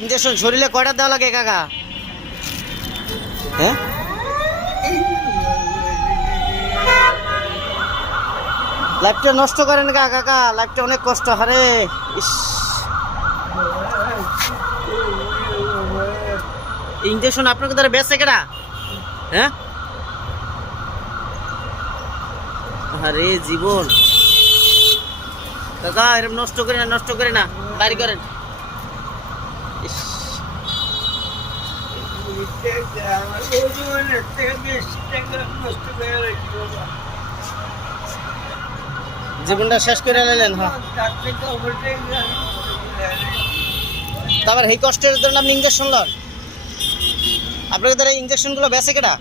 Injection শরীরে কয়টা দেওয়া লাগে কাকা? হ্যাঁ, লাইফটা নষ্ট করেন কাকা, লাইফটা অনেক কষ্ট। হারে ইস, ইঞ্জেকশন আপনাকে দ্বারা বেঁচে কেনা? হ্যাঁ, আরে জীবন কাকা, এরকম নষ্ট করে না, নষ্ট করে না, বাড়ি করেন। ইস, জীবনটা শেষ করে নিলেন। হ্যাঁ, তারপর এই কষ্টের জন্য আপনি ইঞ্জেকশন লন। আপনাকে দ্বারা ইঞ্জেকশন গুলো বেঁচে কেটা?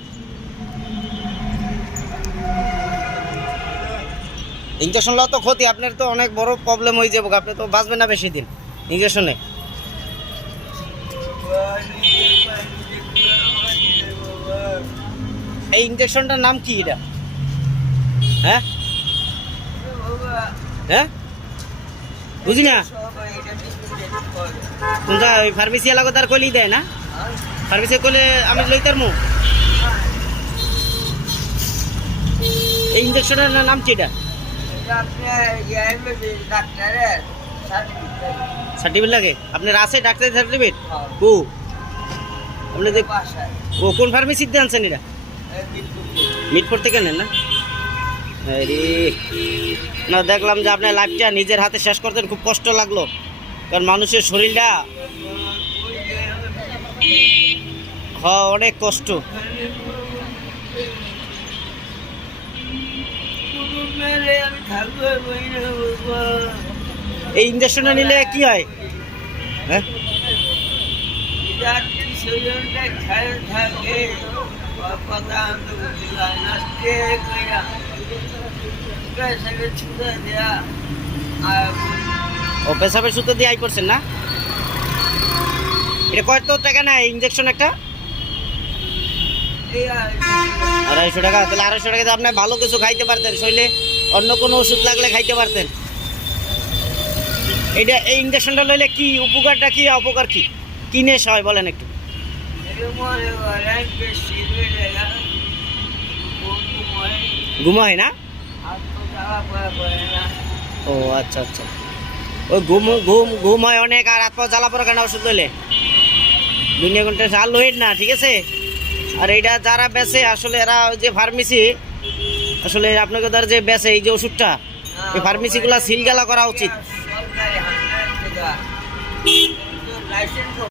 ইঞ্জেকশন লওয়া তো ক্ষতি, আপনার তো অনেক বড় প্রবলেম হয়ে যাবো, আপনি তো বাঁচবেন না বেশি দিন ইঞ্জেকশনে। এই ইঞ্জেকশনটার নাম কি এটা? হ্যাঁ হ্যাঁ, বুঝি না তোমরা ওই ফার্মেসি এলাকা তার কইলেই দেয় না? ফার্মেসি কইলে আমি লইতার মু। এই ইঞ্জেকশনের নাম কি এটা? সার্টিফিকেট লাগে আপনার? আছে ডাক্তারের সার্টিফিকেট? ও আপনি ও কোন ফার্মেসিতে আনছেন এটা? মিটফোর থেকে নেন না? আরে না, দেখলাম যে আপনার লাইফটা নিজের হাতে শেষ করতেন, খুব কষ্ট লাগলো। কারণ মানুষের শরীরটা অনেক কষ্ট। এই ইঞ্জেকশনটা নিলে কি হয়? হ্যাঁ, ও পেশাবের সুতো দিয়ে আই করছেন না? এটা কত টাকা নেয় ইঞ্জেকশন একটা? 250 টাকা। তাহলে 250 টাকাতে আপনি ভালো কিছু খাইতে পারতেন, শরীরে অন্য কোনো ওষুধ লাগলে খাইতে পারতেন। এটা এই ইঞ্জেকশনটা লইলে কি উপকারটা কি, অপকার কি, কি নেশ হয় বলেন একটু? ঘুম হয় না? ও আচ্ছা আচ্ছা, ওই ঘুম ঘুম ঘুম হয় অনেক, আর হাত পা জ্বালা পড়া কেন ওষুধ লইলে? 2 ঘন্টা চাল লইট না, ঠিক আছে? আর এইটা যারা বেচে আসলে এরা ওই যে ফার্মেসি, আসলে আপনাকে ধর যে বেচে এই যে ওষুধটা, এই ফার্মেসিগুলা সিলগালা করা উচিত।